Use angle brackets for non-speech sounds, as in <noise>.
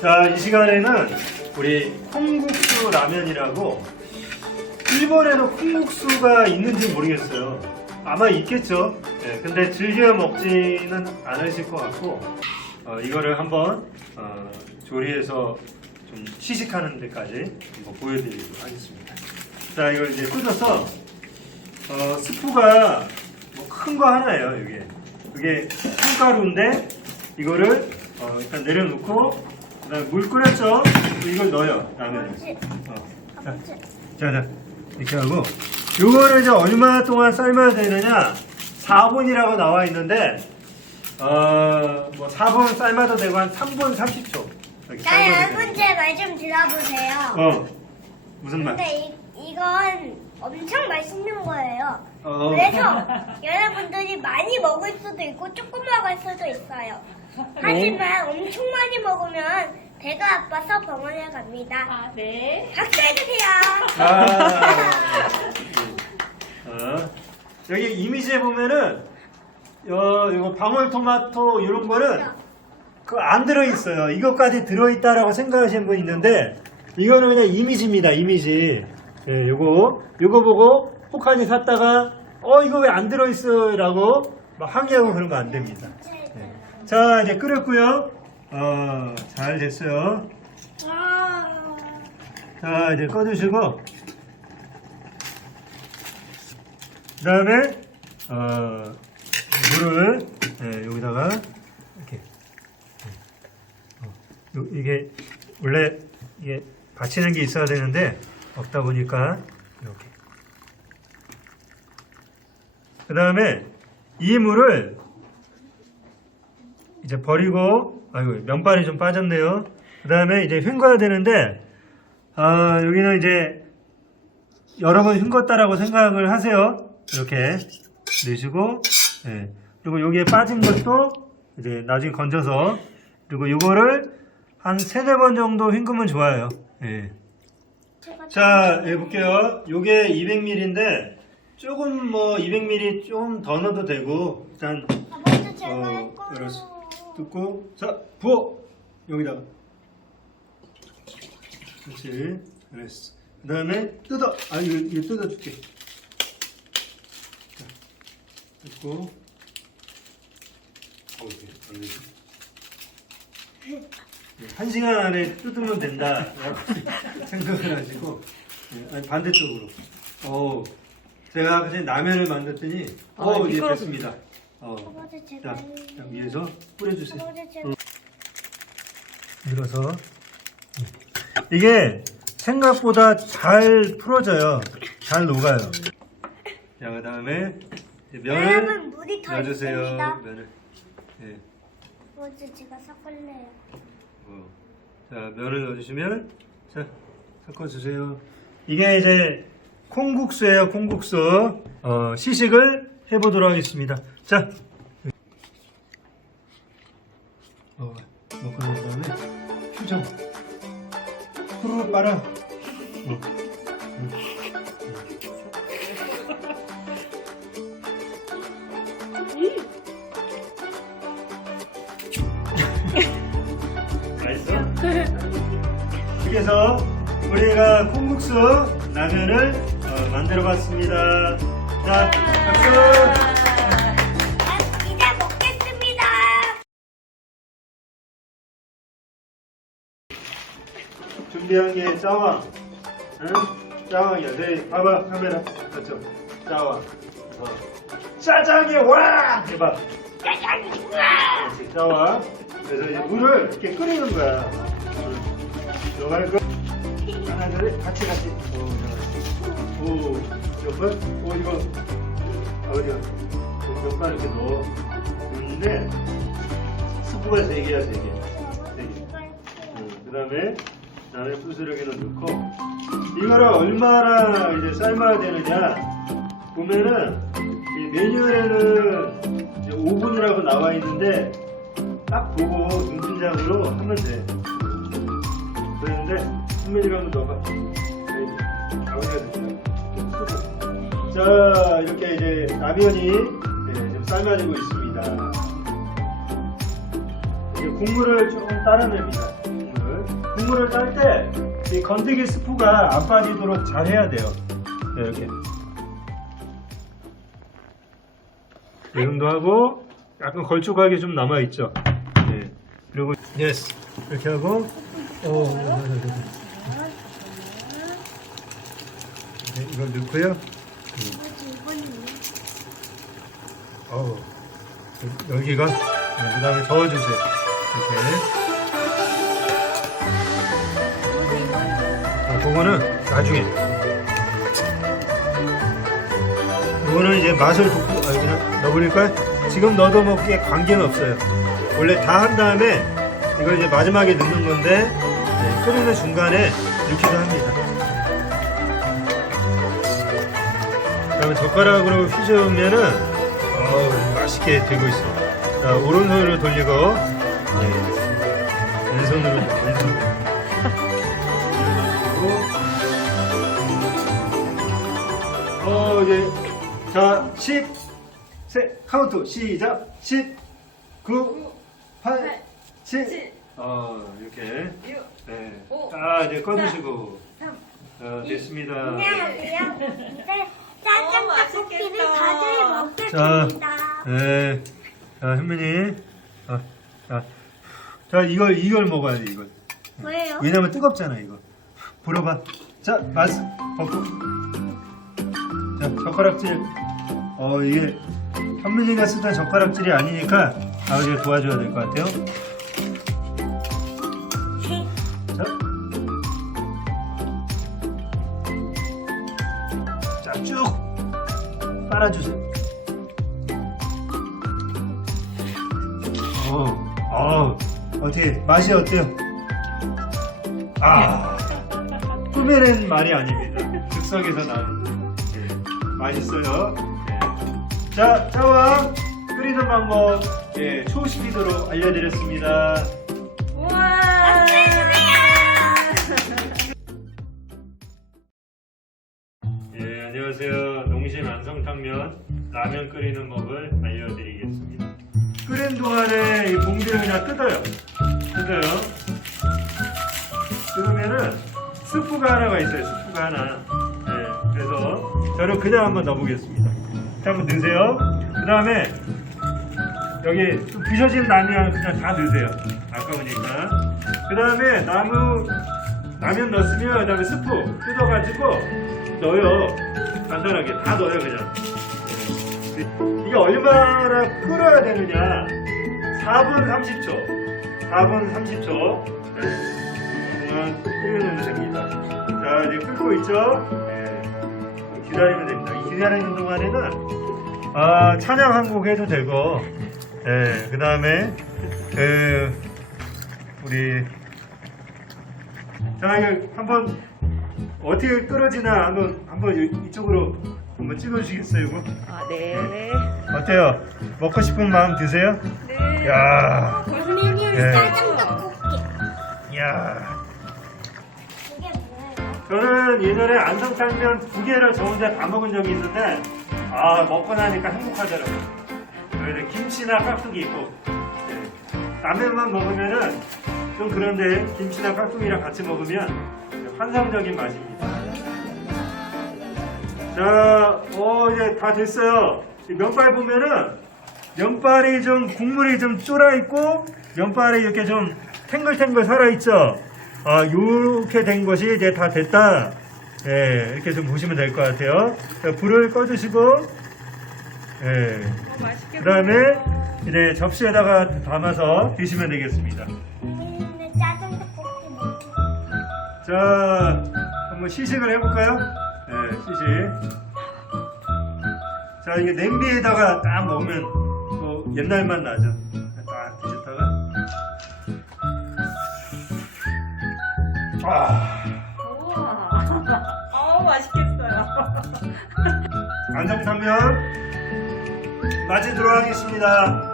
자, 이 시간에는 우리 콩국수 라면이라고 일본에도 콩국수가 있는지 모르겠어요. 아마 있겠죠. 네, 근데 즐겨 먹지는 않으실 것 같고 어, 이거를 한번 어, 조리해서 좀 시식하는 데까지 한번 보여드리도록 하겠습니다. 자, 이걸 이제 꽂아서 어, 스프가 뭐 큰 거 하나예요, 이게. 그게 콩가루인데 이거를 어, 일단 내려놓고 그다음에 물 끓였죠? 이걸 넣어요, 라면에. 어. 자, 자, 자, 이렇게 하고 요거를 이제 얼마 동안 삶아야 되느냐? 4분이라고 나와 있는데 어, 뭐 4분 삶아도 되고 한 3분 30초. 이렇게 자, 삶아도 여러분 제 말 좀 들어보세요. 어, 무슨 말? 근데 이, 이건 엄청 맛있는 거예요. 어. 그래서 여러분들이 많이 먹을 수도 있고 조금 먹을 수도 있어요. 하지만 엄청 많이 먹으면 배가 아파서 병원에 갑니다. 아, 네. 박수 해주세요. 아, 어, 여기 이미지에 보면은 어, 이거 방울토마토 이런 거는 그 안 들어있어요. 이것까지 들어있다라고 생각하시는 분 있는데 이거는 그냥 이미지입니다. 이미지. 예, 요거 요거 보고 혹한이 샀다가 어 이거 왜 안 들어있어라고 막 항의하고 그런 거 안 됩니다. 예. 자 이제 끓였고요. 어, 잘 됐어요. 와. 자 이제 꺼주시고 그 다음에 어, 물을 예, 여기다가 이렇게 예. 어, 요- 이게 원래 이게 받치는 게 있어야 되는데 없다 보니까 이렇게 그 다음에 이 물을 이제 버리고 아이고 면발이 좀 빠졌네요 그 다음에 이제 헹궈야 되는데 아, 여기는 이제 여러 번 헹궜다라고 생각을 하세요. 이렇게 내시고, 예. 그리고 여기에 빠진 것도 이제 나중에 건져서, 그리고 이거를 한 세네 번 정도 헹구면 좋아요. 예. 자, 해볼게요. 요게 200ml인데, 조금 뭐 200ml 좀 더 넣어도 되고, 일단, 먼저 제가 어, 했고. 열었 어. 뜯고, 자, 부어! 여기다가. 그렇지. 그랬어. 그 다음에 뜯어. 아, 이거, 이거 뜯어줄게. 자, 뜯고. 안 되지. 네, 한 시간 안에 뜯으면 된다. 라고 <laughs> 생각을 하시고. 네, 아니, 반대쪽으로. 어 제가 전에 라면을 만들었더니, 어, 아, 이제 미끄러져. 됐습니다. 어. 먼저 제가 자, 자, 위에서 뿌려주세요. 먼저 제가 밀어서 이게 생각보다 잘 풀어져요. 잘 녹아요. 자, 그 다음에 면을 여러분 물이 더 넣어주세요. 있습니다. 면을. 예. 먼저 제가 섞을래요. 어. 자, 면을 넣어주시면 자, 섞어주세요. 이게 이제 콩국수예요. 콩국수. 어, 시식을 해보도록 하겠습니다. 자, 어, 먹고 난 다음에 휴정 후루룩 빨아. 어. 맛있어? 이렇게 해서 우리가 콩국수 라면을 어, 만들어 봤습니다. 자, 박수! 아, 이제 먹겠습니다. 준비한 게 짜왕. 응? 짜왕이야. 네, 봐봐, 카메라. 그렇죠. 짜왕. 어. 짜장이 와! 해봐. 짜장이 우와. 그렇지, 짜왕. 그래서 이제 물을 이렇게 끓이는 거야. 들어갈 거. 하나, 둘, 같이, 같이. 오, 오, 옆에? 오, 이거. 아, 어디가? 옆에 이렇게 넣어. 넣는데, 스프가 세 개야, 세 개. 세 개. 그 다음에 다음에 부스러기를 넣고 이거를 얼마나 이제 삶아야 되느냐 보면은 이 이제 5분이라고 나와 있는데 딱 보고 눈진장으로 하면 돼. 그랬는데 선배님 한번 넣어봐. 자 이렇게 이제 라면이 네, 좀 삶아지고 있습니다. 이제 국물을 조금 따라냅니다. 국물을. 국물을 딸때이 건더기 스프가 안 빠지도록 잘 해야 돼요. 네, 이렇게. 이 정도 하고 약간 걸쭉하게 좀 남아 있죠. 네. 그리고 예스 이렇게 하고 오, 네, 이걸 넣고요. 어우, 여기가 네, 그 다음에 저어주세요. 이렇게. 어, 그거는 나중에. 이거는 이제 맛을 돋고 아, 그냥 넣어버릴까요? 지금 넣어도 먹기에 관계는 없어요. 원래 다 한 다음에 이걸 이제 마지막에 넣는 건데 네, 끓이는 중간에 넣기도 합니다. 그다음에 젓가락으로 휘저으면은 어우, 맛있게 되고 있어요. 자, 오른손으로 돌리고 네, 왼손으로 왼손. 어 이제 자 10, 세, 카운트 시작 10, 9, 8, 7, 어 이렇게 네. 오, 자 이제 꺼주시고 삼. 자 됐습니다. 안녕하세요. 이제 짜장 어, 떡볶이를. 가지고 자, 먹겠습니다. 네. 자, 현민이. 아, 자, 자, 이걸, 이걸 먹어야 돼, 이걸. 뭐예요? 왜냐면 뜨겁잖아, 이거. 불어봐. 자, 맛, 벗고. 자, 젓가락질. 어, 이게, 현민이가 쓰던 젓가락질이 아니니까 아버지가 도와줘야 될 것 같아요. 자. 자, 빨아주세요. 어, 어, 어떻게, 맛이 어때요? 아, 꾸며낸 말이 아닙니다. 즉석에서 나는. 네, 맛있어요. 네. 자, 짜왕 끓이는 방법, 예, 초식이도록 알려드렸습니다. 안녕하세요. 농심 안성탕면 라면 끓이는 법을 알려드리겠습니다. 끓인 동안에 이 봉지를 그냥 뜯어요. 뜯어요. 뜯으면은 스프가 하나가 있어요. 스프가 하나. 예, 그래서 저는 그냥 한번 넣어보겠습니다. 자, 한번 넣으세요. 그 다음에 여기 좀 부셔진 라면 그냥 다 넣으세요. 아까우니까. 그 다음에 나무 라면 넣었으면 그 다음에 스프 뜯어가지고 넣어요. 간단하게 다 넣어요 그냥. 네. 이게 얼마나 끓어야 되느냐? 4분 30초. 4분 30초. 네. 동안 끓여놓으면 됩니다. 자 이제 끓고 있죠? 네. 기다리면 됩니다. 이 기다리는 동안에는 아, 찬양 한 곡 해도 되고, 예, 그 다음에, 그, 우리, 자, 이거 한번, 어떻게 끓어지나 한번, 한번 이- 이쪽으로 한번 찍어주시겠어요, 이거? 아, 네. 어때요? 먹고 싶은 마음 드세요? 네. 야 현민이 예. 짜장 떡볶이. 야 이게 뭐예요? 저는 예전에 안성탕면 두 개를 저 혼자 다 먹은 적이 있는데, 아, 먹고 나니까 행복하더라고요. 그래서 김치나 깍두기 있고, 예. 라면만 먹으면은 좀 그런데 김치나 깍두기랑 같이 먹으면 환상적인 맛입니다. 자, 어, 이제 다 됐어요. 이 면발 보면은 면발이 좀 국물이 좀 쫄아 있고 면발이 이렇게 좀 탱글탱글 살아 있죠. 아, 요렇게 된 것이 이제 다 됐다. 예, 이렇게 좀 보시면 될 것 같아요. 자, 불을 꺼주시고, 예. 어, 그 다음에 이제 접시에다가 담아서 드시면 되겠습니다. 자, 한번 시식을 해볼까요? 네, 시식. 자, 이게 냄비에다가 딱 먹으면 또 옛날 맛 나죠. 딱 드셨다가. 아, 우와. <laughs> 어, 맛있겠어요. 안성탕면 하겠습니다. 우와.